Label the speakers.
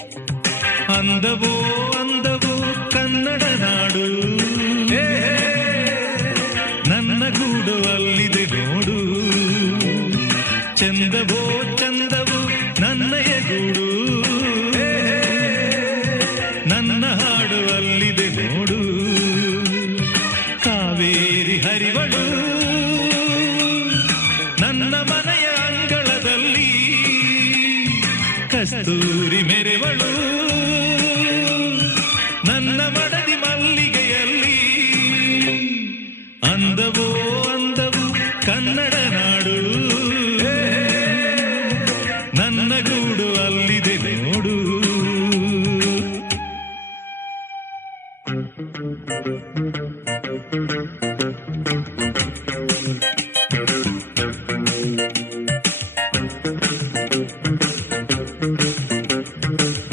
Speaker 1: అందవో అందవో కన్నడ నాడు ನನ್ನ ಗೂಡು ಅಲ್ಲಿದೆ ನೋಡು. ಚಂದವೋ ಚಂದವು ನನ್ನಯ ಗೂಡು ನನ್ನ ಹಾಡು ಅಲ್ಲಿದೆ ನೋಡು. ಕಾವೇರಿ ಹರಿವಳು. ಕಸ್ತೂರಿ ಮೆರೆವಳು ನನ್ನ ಮಡದಿ ಮಲ್ಲಿಗೆಯಲ್ಲಿ. ಅಂದವೋ ಅಂದವು ಕನ್ನಡ ನಾಡು. ನನ್ನ ಗೂಡು ಅಲ್ಲಿದೆ ನೋಡು. thank you